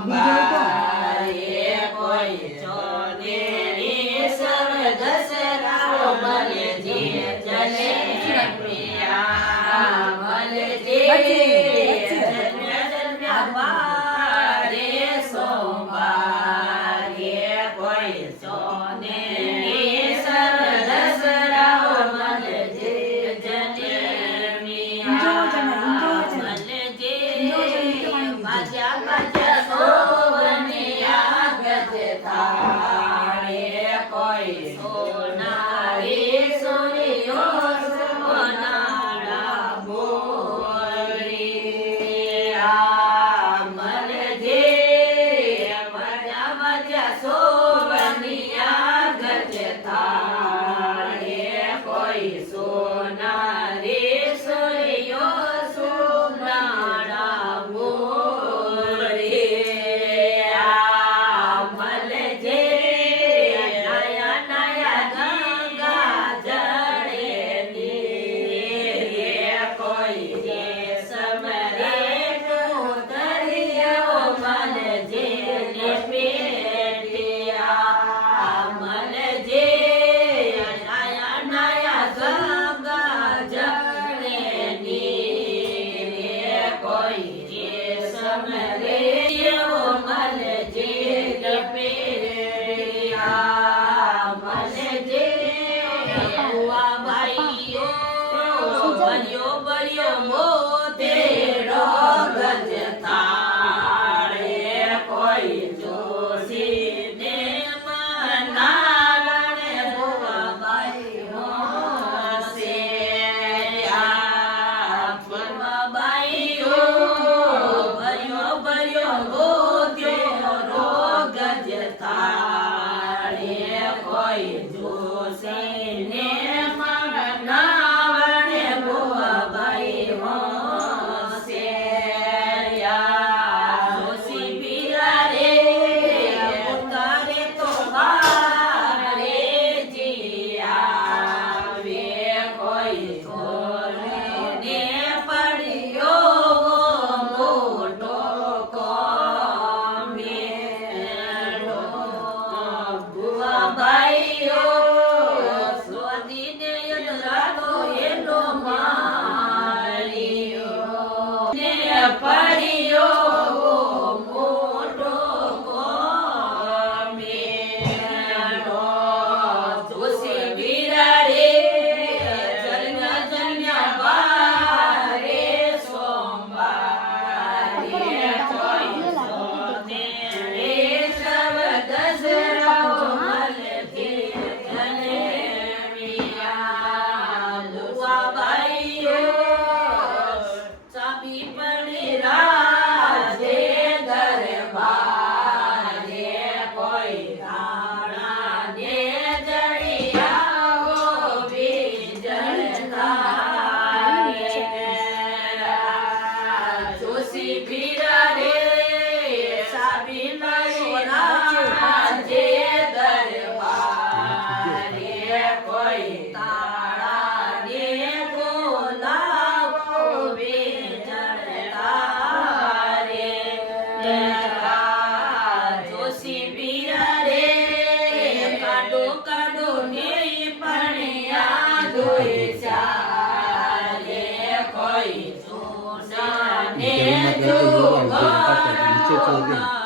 સોમવારે કોઈ ચોનેરી સર દસરા મળજે જને પ્રિયા મળજે જન્મવારે સોમવારે કોઈ ચોનેરી સર દસરા મળજે જને બાજા બાજા સોવનિયા ગજતારે કોઈ સોનારી સોનિયો સોનારા બોલી મળજે બાજા બાજા સોવનિયા ગજતારે કોઈ સોનારી સોનિયો સોનારા બલ્યો બલ્યો મોતેરો ગજતારે કોઈ જોશીને મનાવણે ભુવાબાઈ હોશે ભુવાબાઈઓ બલ્યો બલ્યો મોતેરો ગજતારે કોઈ જોશીને નીચે છોડી